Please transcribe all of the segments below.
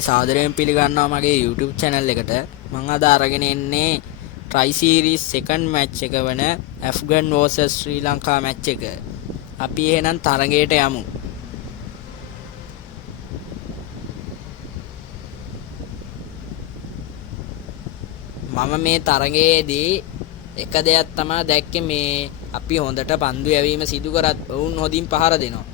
මේ සාදරයෙන් පිළිගන්නවා මගේ YouTube channel එකට. මම අද අරගෙන එන්නේ try series second match එක වන Afghan vs ශ්‍රී ලංකා match එක. අපි එහෙනම් තරගයට යමු. මම මේ තරගයේදී එක දෙයක් තමයි දැක්කේ මේ අපි හොඳට පන්දු යැවීම සිදු කරත් වුන් හොදින් පහර දෙනවා.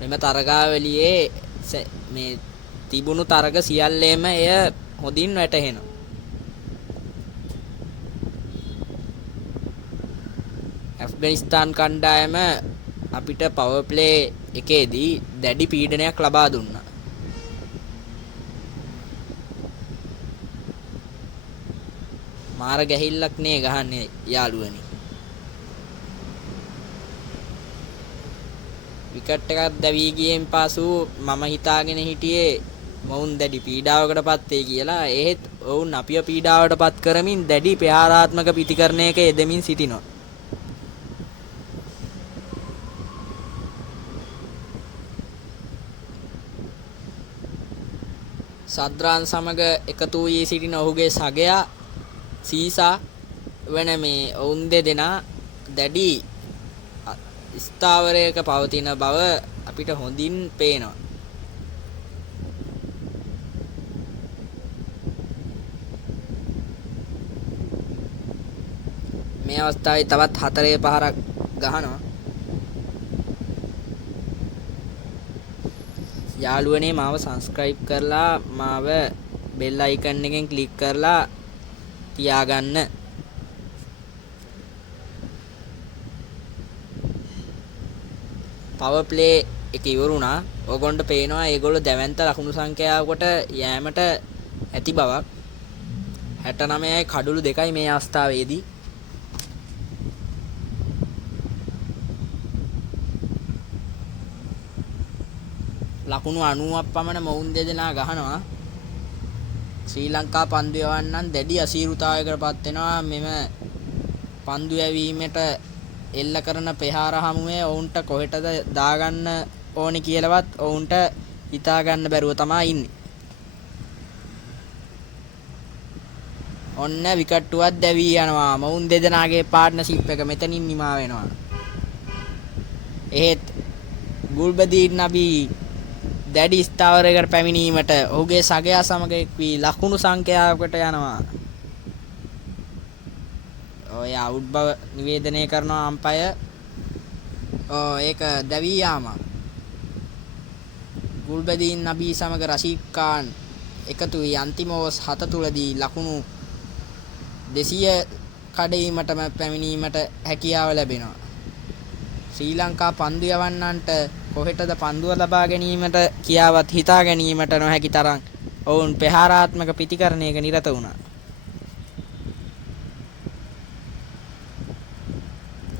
මෙම තරගාවලියේ මේ තිබුණු තරග සියල්ලේම එය හොදින් වැටහෙනවා. ඇෆ්ගනිස්තාන් කණ්ඩායම අපිට පවර් ප්ලේ එකේදී දැඩි පීඩනයක් ලබා දුන්නා. මාර ගැහිල්ලක් නේ ගහන්නේ යාළුවනි. විකට් එකක් දැවී ගියෙන් පසු මම හිතාගෙන හිටියේ මොවුන් දැඩි පීඩාවකටපත් වෙයි කියලා. එහෙත් ඔවුන් අපිව පීඩාවටපත් කරමින් දැඩි ප්‍රහාරාත්මක ප්‍රතිකරණයක යෙදමින් සිටිනවා. සද්රාන් සමග එකතු වී සිටින ඔහුගේ සගයා සීසා වෙන මේ ඔවුන් දෙදෙනා දැඩි ස්ථාවරයක පවතින බව අපිට හොඳින් පේනවා. මේ අවස්ථාවේ තවත් 4 පහරක් ගහනවා. යාළුවනේ මාව subscribe කරලා මාව bell icon එකෙන් click කරලා තියාගන්න. power play එක ඉවරුණා. ඕගොල්ලන්ට පේනවා ඒගොල්ලෝ දැවැන්ත ලකුණු සංඛ්‍යාවකට යෑමට ඇති බවක්. 69යි කඩුළු 2යි මේ අවස්ථාවේදී. ලකුණු 90ක් පමණ මොවුන් දෙදෙනා ගහනවා. ශ්‍රී ලංකා පන්දු යවන්නන් දැඩි අසීරුතාවයකට පත් වෙනවා. මෙම පන්දු යැවීමට එල්ල කරන ප්‍රහාර හමුවේ ඔවුන්ට කොහෙටද දාගන්න ඕනි කියලාවත් ඔවුන්ට හිතා ගන්න බැරුව තමයි ඉන්නේ. ඔන්න විකට්ටුවක් දැවී යනවා. මොවුන් දෙදෙනාගේ පාර්ට්නර්ෂිප් එක මෙතනින් නිමා වෙනවා. එහෙත් ගුල්බදීන් නබි දැඩි ස්ථාවරයකට පැමිණීමට ඔහුගේ සගයා සමග එක් වී ලකුණු සංඛ්‍යාවකට යනවා. ඔය අවුට් බව නිවේදනය කරනවා අම්පයර්. ඒක දැවී යාම. ගුල්බදීන් නබී සමග රෂීද් ખાන් එකතු වී අන්තිම ඕවර් 7 තුලදී ලකුණු 200 කඩවීමටම පැමිණීමට හැකියාව ලැබෙනවා. ශ්‍රී ලංකා පන්දු යවන්නන්ට කොහෙටද පන්දුව ලබා ගැනීමට කියාවත් හිතා ගැනීමට නොහැකි තරම් ඔවුන් ප්‍රහාරාත්මක ප්‍රතිකරණයක නිරත වුණා.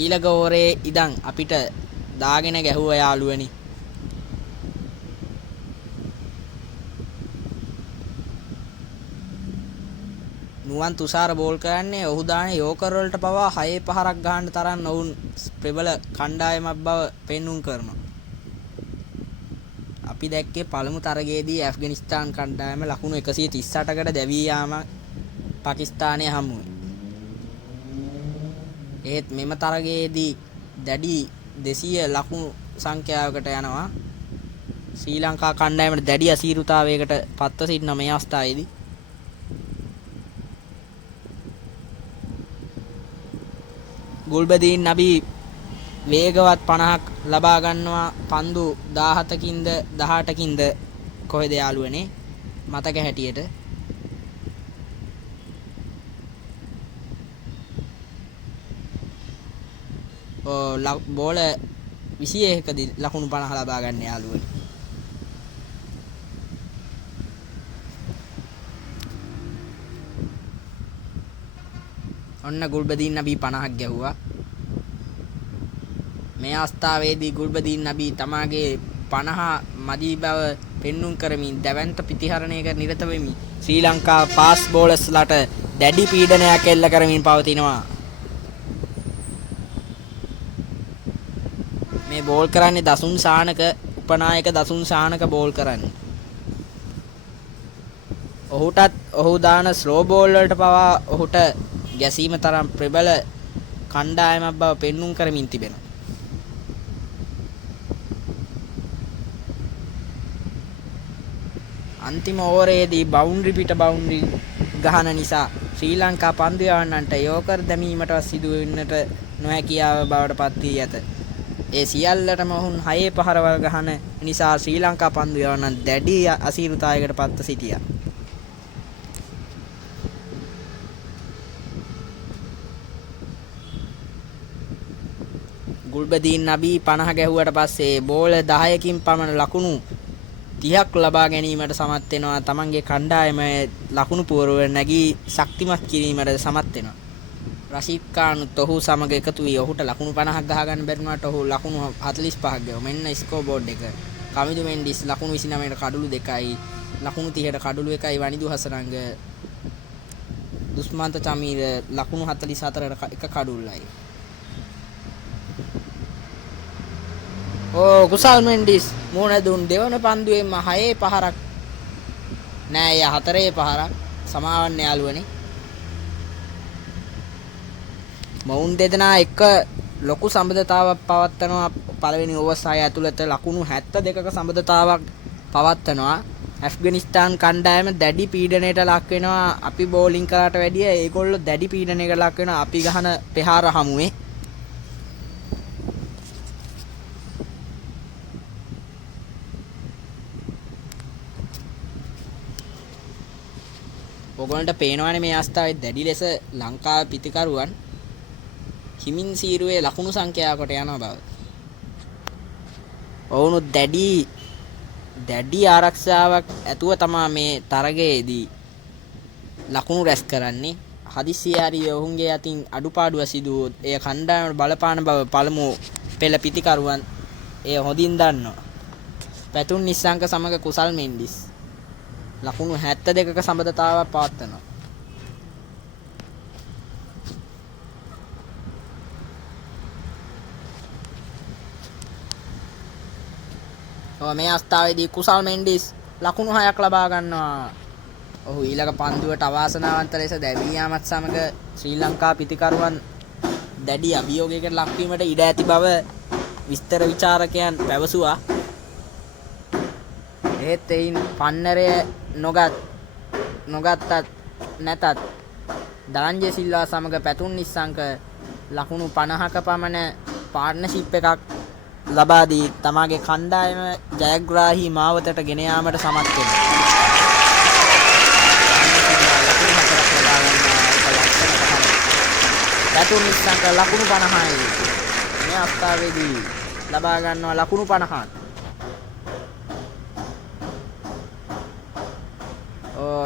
ඊළඟ ඕවරේ ඉඳන් අපිට දාගෙන ගැහුවා යාළුවනි. නුවන් තුෂාර බෝල් කරන්නේ ඔහු දාන යෝකර් වලට පවා 6 පහරක් ගහන්න තරම් ඔවුන් ප්‍රබල කණ්ඩායමක් බව පෙන්눔 කරනවා. අපි දැක්කේ පළමු තරගයේදී ඇෆ්ගනිස්තාන් කණ්ඩායම ලකුණු 138කට දැවී යාම පාකිස්තානයේ හමුවේ. ඒත් මෙම තරගයේදී දැඩි 200 ලකුණු සංඛ්‍යාවකට යනවා. ශ්‍රී ලංකා කණ්ඩායමට දැඩි අසීරුතාවයකට පත්ව සිටින මේ අවස්ථාවේදී ගුල්බදීන් නබි වේගවත් 50ක් ලබා ගන්නවා. පන්දු 17කින්ද 18කින්ද කොහෙද යාළුවනේ මතක හැටියට. බෝල 21කදී ලකුණු 50 ලබා ගන්න යාළුවනේ. ඔන්න ගුල්බදීන් නබි 50ක් ගැහුවා. මේ අවස්ථාවේදී ගුල්බදීන් නබි තමාගේ 50 මදි බව පෙන්눔 කරමින් දැවැන්ත ප්‍රතිහරණයක නිරත වෙමින් ශ්‍රී ලංකා ෆාස්ට් බෝලර්ස්ලාට දැඩි පීඩනයක් එල්ල කරමින් පවතිනවා. මේ බෝල් කරන්නේ දසුන් සානක උපනායක දසුන් සානක බෝල් කරන්නේ. ඔහුටත් ඔහු දාන ස්ලෝ බෝල් වලට පවා ඔහුට ගැසීම තරම් ප්‍රබල කණ්ඩායමක් බව පෙන්눔 කරමින් තිබෙනවා. අන්තිම ඕවරයේදී බවුන්ඩරි පිට බවුන්ඩරි ගහන නිසා ශ්‍රී ලංකා පන්දු යවන්නන්ට යෝකර් දැමීමටවත් සිදු වෙන්නට නොහැකියාව බවට පත් වී ඇත. ඒ සියල්ලටම ඔවුන් 6 පහරවල් ගහන නිසා ශ්‍රී ලංකා පන්දු යවන්නන් දැඩි අසීරුතාවයකට පත්ව සිටියා. ගුල්බදීන් නබී 50 ගැහුවට පස්සේ බෝල 10කින් පමණ ලකුණු 30ක් ලබා ගැනීමට සමත් වෙනවා. තමන්ගේ කණ්ඩායම ලකුණු පුවරුව නැගී ශක්තිමත් කිරීමට සමත් වෙනවා. රෂීද් ඛාන් ඔහු සමග එකතු වී ඔහුට ලකුණු 50ක් ගහ ගන්න බැරි වුණාට ඔහු ලකුණු 45ක් ගාව. මෙන්න ස්කෝර් බෝඩ් එක. කමිදු මෙන්ඩිස් ලකුණු 29ට කඩුළු 2යි. ලකුණු 30ට කඩුළු 1යි. වනිදු හසරංග දුස්මන්ත චමීර ලකුණු 44ට එක කඩුල්ලයි. කුසල් මෙන්ඩිස් මුණ දුන් දෙවන පන්දුවේම 6 පහරක් නෑ ය 4 පහරක් සමාවන්න යාළුවනේ. මොවුන් දෙදෙනා එක ලොකු සම්බන්ධතාවක් පවත්වනවා. පළවෙනි ඕවර් 6 ඇතුළත ලකුණු 72ක සම්බන්ධතාවක් පවත්වනවා. ඇෆ්ගනිස්තාන් කණ්ඩායම දැඩි පීඩනයට ලක් වෙනවා. අපි බෝලින් කරාට වැඩිය ඒගොල්ලෝ දැඩි පීඩනයකට ලක් වෙනවා අපි ගහන පෙහාර හමුවේ. ඔයගොල්ලන්ට පේනවනේ මේ අවස්ථාවේ දැඩි ලෙස ලංකාවේ පිතිකරුවන් හිමින් සීරුවේ ලකුණු සංඛ්‍යාවකට යනවා බව. ඔවුන් දැඩි ආරක්ෂාවක් ඇතුව තමයි මේ තරගයේදී ලකුණු රැස් කරන්නේ. හදිස්සියේ හරි ඔවුන්ගේ අතින් අඩුපාඩුව සිදු වුවොත් එය කණ්ඩායමට බලපාන බව පළමු පෙළ පිතිකරුවන් එය හොඳින් දන්නවා. පැතුම් නිස්සංක සමග කුසල් මෙන්ඩිස් ලකුණු 72ක සම්බන්ධතාවයක් පවත්වනවා. මේ අවස්ථාවේදී කුසල් මෙන්ඩිස් ලකුණු 6ක් ලබා ගන්නවා. ඔහු ඊළඟ පන්දුවට අවාසනාවන්ත ලෙස දැවී යාමත් සමග ශ්‍රී ලංකා පිතිකරුවන් දැඩි අභියෝගයකට ලක්වීමට ඉඩ ඇති බව විස්තර විචාරකයන් පැවසුවා. ඒත් එයින් පන්නරය නොගත්තත් නැතත් දරංජය සිල්වා සමග පැතුම් නිස්සංක ලකුණු 50ක පමණ පාර්ට්නර්ෂිප් එකක් ලබා දී තමාගේ කණ්ඩායම ජයග්‍රාහී මාවතට ගෙන යාමට සමත් වෙනවා. පැතුම් නිස්සංක ලකුණු 50යි. මේ අවස්ථාවේදී ලබා ගන්නවා ලකුණු 50ක්.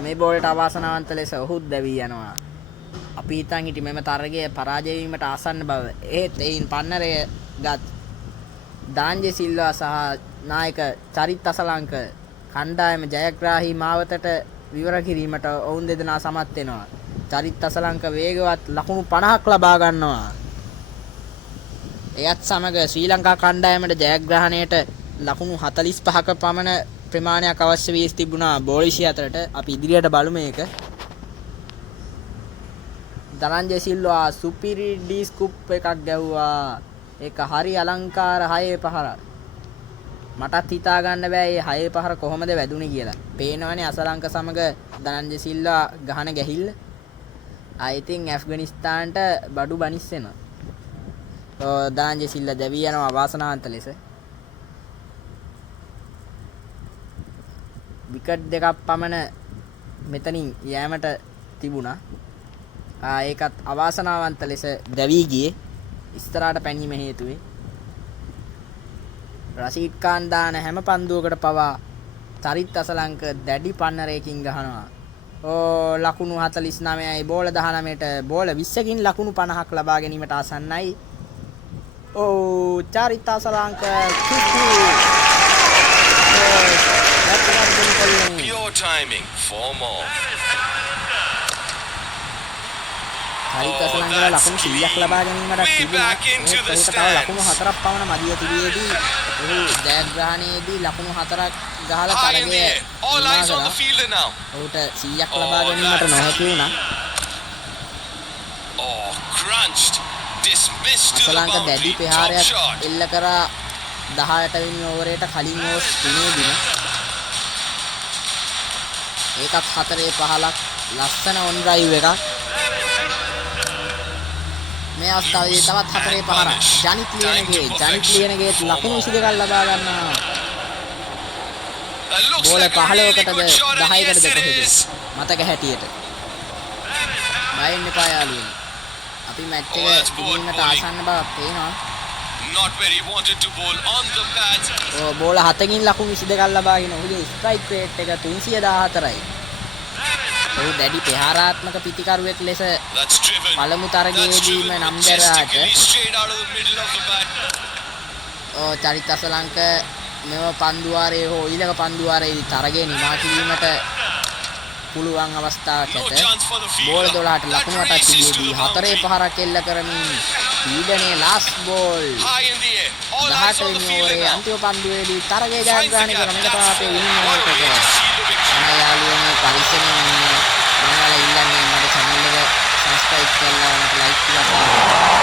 මේ බෝලට අවාසනාවන්ත ලෙස ඔහුත් දැවී යනවා. අපි හිතන් හිටි මෙම තරගය පරාජය වීමට ආසන්න බව. ඒත් එයින් පන්නරය ගත් දාංජේ සිල්වා සහ නායක චරිත් අසලංක කණ්ඩායම ජයග්‍රාහී මාවතට විවර කිරීමට ඔවුන් දෙදෙනා සමත් වෙනවා. චරිත් අසලංක වේගවත් ලකුණු 50ක් ලබා ගන්නවා. එයත් සමග ශ්‍රී ලංකා කණ්ඩායමට ජයග්‍රහණයට ලකුණු 45ක පමණ ප්‍රමාණයක් අවශ්‍ය වී තිබුණා බෝලිෂි අතරට. අපි ඉදිරියට බලමු මේක. දරංජය සිල්වා සුපිරි ඩී ස්කූප් එකක් ගැව්වා. ඒක හරි අලංකාර 6 පහරක්. මටත් හිතා ගන්න බෑ මේ 6 පහර කොහොමද වැදුනේ කියලා. පේනවනේ අසලංක සමග දරංජය සිල්වා ගහන ගැහිල්ල. I think ඇෆ්ගනිස්තාන්ට බඩු බනිස් වෙනවා. දරංජය සිල්වා දැවී යනවා වාසනාවන්ත ලෙස. විකට් දෙකක් පමණ මෙතනින් යෑමට තිබුණා. ඒකත් අවාසනාවන්ත ලෙස දැවී ගියේ ඉස්තරාට පැනීම හේතුවෙන්. රෂීද් ඛාන් දාන හැම පන්දුවකට පවා චරිත් අසලංක දැඩි පන්නරයකින් ගහනවා. ලකුණු 49යි බෝල 19ට බෝල 20කින් ලකුණු 50ක් ලබා ගැනීමට ආසන්නයි. Charith Asalanka Pure timing for more. චරිත අසලංගල ලකුණු 100ක් ලබා ගැනීමට තිබුණා. ඒත් ඔහුට තව ලකුණු 4ක් පමණ මදිය තිබියදී ඔහු ජයග්‍රහණයේදී ලකුණු 4ක් ගහලා තරගය නිමා කළා. ඔහුට 100ක් ලබා ගැනීමට නොහැකි වුණා. අසලංග දැඩි ප්‍රහාරයක් එල්ල කරා 18 වෙනි ඕවරයට කලින් ඕවර් 3 දින. ඒකත් 4-15ක් ලස්සන ඔන් ඩ්‍රයිව් එකක්. මේ අවස්ථාවේදී තවත් 4-5ක් ජනිත් ලියනගේ ලකුණු 22ක් ලබා ගන්නවා. බෝල 15කටද 10කටද කොහෙද මතක හැටියට. බයින් එපා යාළුවනේ. අපි මැච් එක දිනීමට ආසන්න බවක් පේනවා. Not where he wanted to bowl on the bat. බෝල 7කින් ලකුණු 22ක් ලබාගෙන ඔහුගේ ස්ට්‍රයික් රේට් එක 314යි. ඔහු දැඩි ප්‍රහාරාත්මක පිටිකරුවෙක් ලෙස පළමු තරගයේදීම නම් දැරාට චරිත අසලංක මෙව පන්දුවාරයේ හෝ ඊළඟ පන්දුවාරයේදී තරගය නිමා කිරීමට පුළුවන් අවස්ථාවක් ඇත. බෝල 12ට ලකුණු 8ක් තිබියදී 4-5ක් එල්ල කරමින් පීඩනයේ ලාස්ට් බෝල් 18 වෙනි ඕවරේ අන්තිම පන්දුවේදී තරගය ජයග්‍රහණය කරන එක තමයි අපේ විනිමය එක. යාළුවනේ පරිස්සමෙන් ඉන්න මම ඉල්ලන්නේ මගේ channel එක subscribe කරලා මට like කරලා